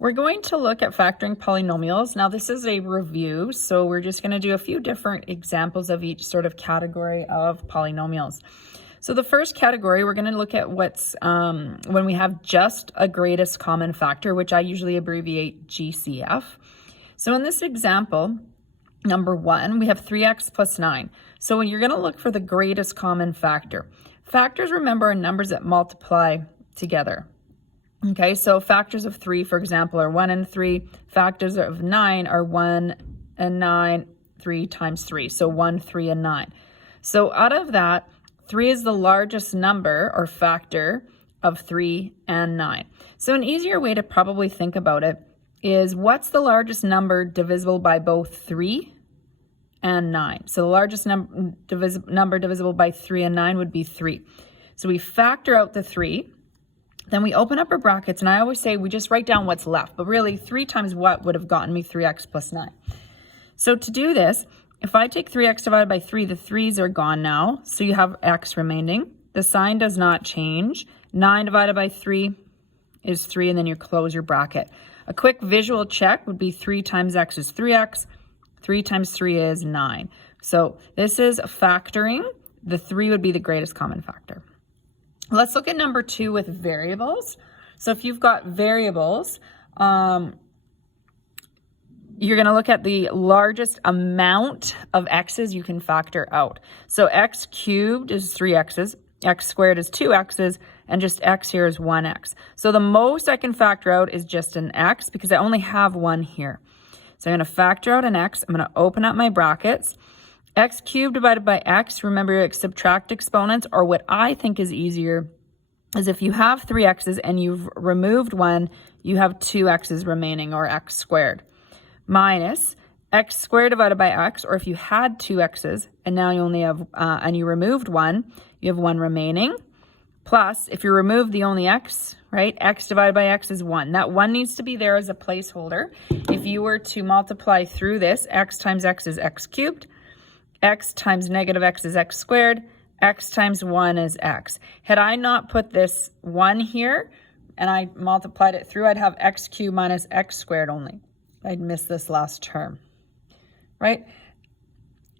We're going to look at factoring polynomials. Now this is a review, so we're just going to do a few different examples of each sort of category of polynomials. So the first category, we're going to look at what's when we have just a greatest common factor, which I usually abbreviate GCF. So in this example, number 1, we have 3x plus 9. So when you're going to look for the greatest common factor, factors, remember, are numbers that multiply together. Okay, so factors of 3, for example, are 1 and 3. Factors of 9 are 1 and 9, 3 times 3. So 1, 3, and 9. So out of that, 3 is the largest number or factor of 3 and 9. So an easier way to probably think about it is, what's the largest number divisible by both 3 and 9? So the largest number divisible by 3 and 9 would be 3. So we factor out the 3. Then we open up our brackets, and I always say we just write down what's left. But really, 3 times what would have gotten me 3x plus 9. So to do this, if I take 3x divided by 3, the 3's are gone now. So you have x remaining. The sign does not change. 9 divided by 3 is 3, and then you close your bracket. A quick visual check would be 3 times x is 3x. 3 times 3 is 9. So this is factoring. The 3 would be the greatest common factor. Let's look at number 2 with variables. So if you've got variables, you're going to look at the largest amount of x's you can factor out. So x cubed is 3x's, x squared is 2x's, and just x here is 1x. So the most I can factor out is just an x, because I only have one here. So I'm going to factor out an x. I'm going to open up my brackets. X cubed divided by x, remember to subtract exponents, or what I think is easier is if you have 3 x's and you've removed one, you have 2 x's remaining, or x squared, minus x squared divided by x, or if you had 2 x's and now you only have, and you removed one, you have 1 remaining, plus if you remove the only x, right, x divided by x is 1. That 1 needs to be there as a placeholder. If you were to multiply through this, x times x is x cubed, x times negative x is x squared, x times 1 is x. Had I not put this 1 here and I multiplied it through, I'd have x cubed minus x squared only. I'd miss this last term, right?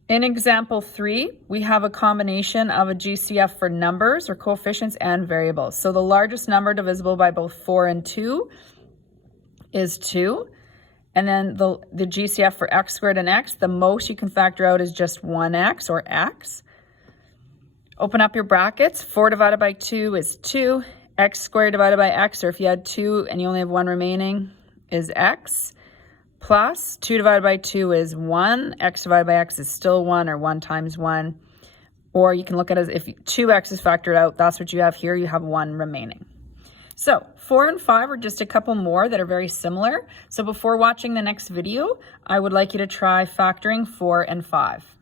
In example 3, we have a combination of a GCF for numbers or coefficients and variables. So the largest number divisible by both 4 and 2 is 2. And then the GCF for x squared and x, the most you can factor out is just 1x, or x. Open up your brackets. 4 divided by 2 is 2. X squared divided by x, or if you had 2 and you only have 1 remaining, is x. Plus 2 divided by 2 is 1. X divided by x is still 1, or 1 times 1. Or you can look at it as if 2x is factored out, that's what you have here. You have 1 remaining. So 4 and 5 are just a couple more that are very similar. So before watching the next video, I would like you to try factoring 4 and 5.